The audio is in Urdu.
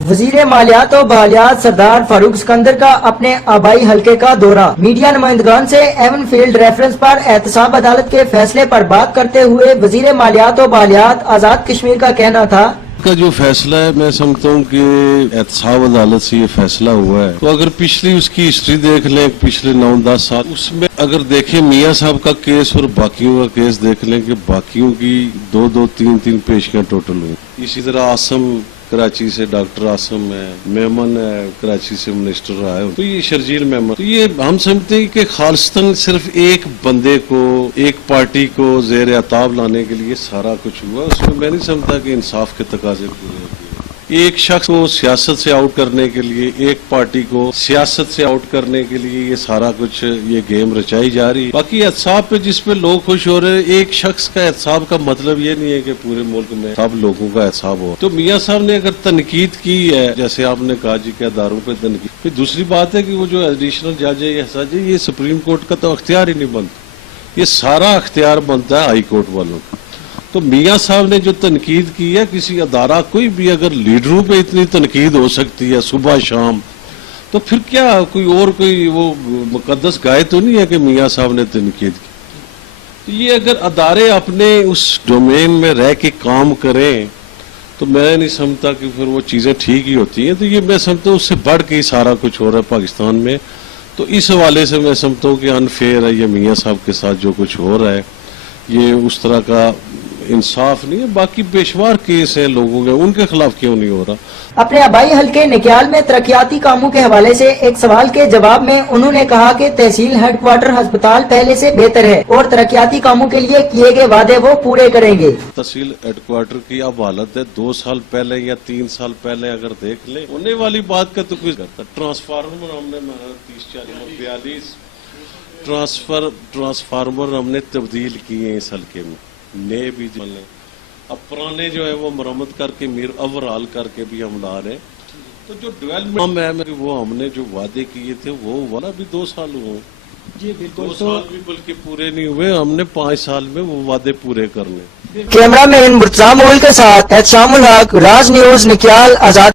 وزیر مالیات و بحالیات سردار فاروق سکندر کا اپنے آبائی حلقے کا دورہ۔ میڈیا نمائندگان سے ایون فیلڈ ریفرنس پر احتساب عدالت کے فیصلے پر بات کرتے ہوئے وزیر مالیات و بحالیات آزاد کشمیر کا کہنا تھا کا جو فیصلہ ہے میں سمجھتا ہوں کہ احتساب عدالت سے یہ فیصلہ ہوا ہے، تو اگر پچھلی اس کی ہسٹری دیکھ لیں پچھلے 9-10 سال، اس میں اگر دیکھیں میاں صاحب کا کیس اور باقیوں کا کیس دیکھ لیں کہ باقیوں کی 2-3 پیشیاں ٹوٹل ہوئی۔ اسی طرح آسم کراچی سے ڈاکٹر آسم ہے، میمن ہے کراچی سے منسٹر رہا ہے، تو یہ شرجیل میمن، تو یہ ہم سمجھتے ہیں کہ خالصتاً صرف ایک بندے کو ایک پارٹی کو زیر عتاب لانے کے لیے سارا کچھ ہوا۔ اس میں میں نہیں سمجھتا کہ انصاف کے تقاضے پورے ہوتے ہیں۔ ایک شخص کو سیاست سے آؤٹ کرنے کے لیے، ایک پارٹی کو سیاست سے آؤٹ کرنے کے لیے یہ سارا کچھ یہ گیم رچائی جا رہی ہے۔ باقی احتساب پہ جس پہ لوگ خوش ہو رہے ہیں، ایک شخص کا احتساب کا مطلب یہ نہیں ہے کہ پورے ملک میں سب لوگوں کا احتساب ہو۔ تو میاں صاحب نے اگر تنقید کی ہے، جیسے آپ نے کہا جی کہ اداروں پہ تنقید، پھر دوسری بات ہے کہ وہ جو ایڈیشنل جج ہے یہ سپریم کورٹ کا تو اختیار ہی نہیں بنتا، یہ سارا اختیار بنتا ہے ہائی کورٹ والوں کا۔ تو میاں صاحب نے جو تنقید کی ہے، کسی ادارہ کوئی بھی اگر لیڈروں پہ اتنی تنقید ہو سکتی ہے صبح شام، تو پھر کیا کوئی وہ مقدس گائے تو نہیں ہے کہ میاں صاحب نے تنقید کی۔ تو یہ اگر ادارے اپنے اس ڈومین میں رہ کے کام کریں تو میں نہیں سمجھتا کہ پھر وہ چیزیں ٹھیک ہی ہوتی ہیں۔ تو یہ میں سمجھتا ہوں اس سے بڑھ کے ہی سارا کچھ ہو رہا ہے پاکستان میں۔ تو اس حوالے سے میں سمجھتا ہوں کہ انفیئر ہے یہ میاں صاحب کے ساتھ جو کچھ ہو رہا ہے، یہ اس طرح کا انصاف نہیں ہے۔ باقی پیشوار کیس ہیں لوگوں کے، ان کے خلاف کیوں نہیں ہو رہا؟ اپنے آبائی حلقے نکیال میں ترقیاتی کاموں کے حوالے سے ایک سوال کے جواب میں انہوں نے کہا کہ تحصیل ہیڈ کوارٹر ہسپتال پہلے سے بہتر ہے اور ترقیاتی کاموں کے لیے کیے گئے وعدے وہ پورے کریں گے۔ تحصیل ہیڈ کوارٹر کی اب حالت ہے 2 سال پہلے یا 3 سال پہلے اگر دیکھ لیں، ہونے والی بات کا تو کچھ کرتا۔ ٹرانسفارمر ہم نے 30-40-42 ٹرانسفارمر ہم نے تبدیل کیے ہیں اس حلقے میں، نئے بھی جملے، اب پرانے جو ہے وہ مرمت کر کے اوورال کر کے بھی ہم لا رہے ہیں۔ تو جو ڈیولپمنٹ ہے وہ ہم نے جو وعدے کیے تھے وہ والا بھی 2 سال ہوئے جی، بالکل 2 سال بھی بلکہ پورے نہیں ہوئے، ہم نے 5 سال میں وہ وعدے پورے کرنے۔ کیمرہ مین مرتضی مغل کے ساتھ احتشام الحق، راز نیوز، نکیال، آزاد۔